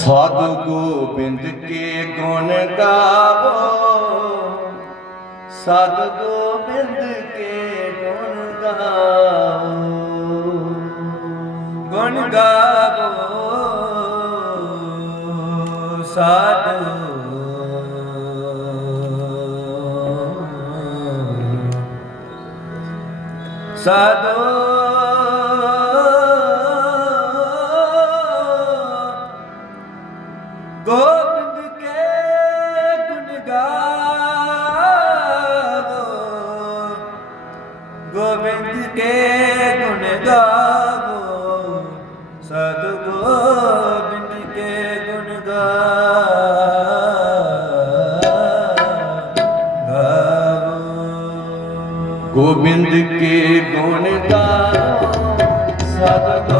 ਸਾਧੂ ਗੋਬਿੰਦ ਕੇ ਗੁਣ ਗਾਵੋ। ਸਾਧੂ ਗੋਬਿੰਦ ਕੇ ਗੁਣ ਗਾਵੋ। ਗੁਣ ਗਾਵੋ। ਸਾਧੂ ਸਾਧੂ ਕੇ ਗੁਣ ਗਾਵੋ। ਕੇ ਗੁਣ ਗਾਵੋ। ਗੋਬਿੰਦ ਕੇ ਗੁਣ ਗਾਵੋ। ਸਤਗੋ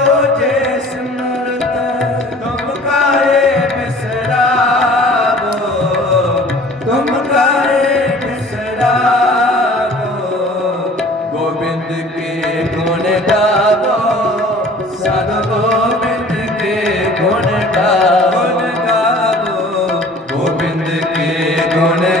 गुण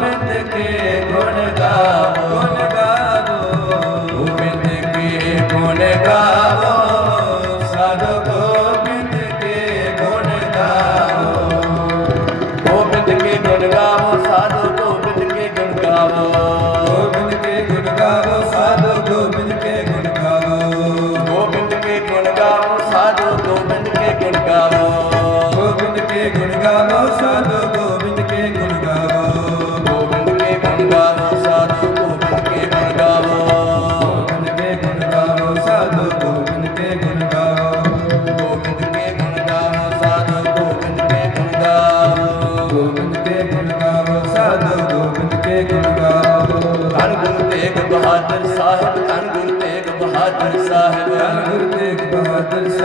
ਬਿੰਦ ਕੇ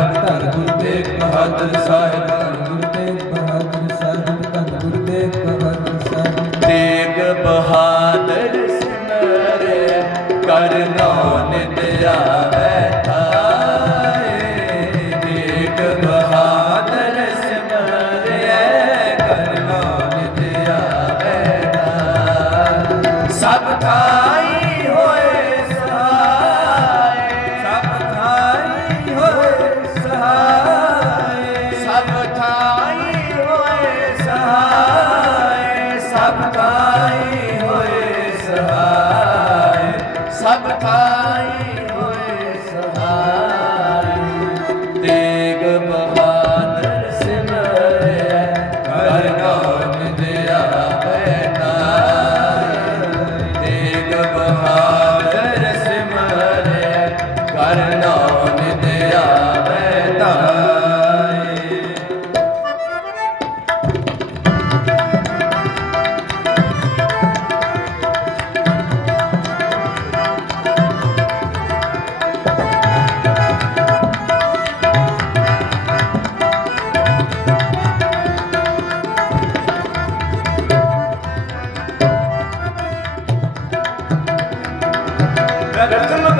ਧੰਨ ਗੁਰੂ ਤੇਗ ਬਹਾਦਰ ਸਾਹਿਬ, ਧੰਨ ਗੁਰੂ ਤੇਗ ਬਹਾਦਰ ਸਾਹਿਬ, ਧੰਨ ਗੁਰੂ ਤੇਗ ਬਹਾਦਰ ਸਾਹਿਬ। ਤੇਗ ਬਹਾਦਰ ਸਿਮਰੇ ਕਰ ਨਾਮ ਨਿਤ ਆਵੇ ਥਾਏ ਤੇਗ ਬਹਾਦਰ ਸਿਮਰੇ ਕਰ ਨਾਮ ਨਿਤ ਆਵੇ ਥਾਏ ਸਭ ਥਾਏ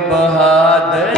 ਬਹਾਦਰ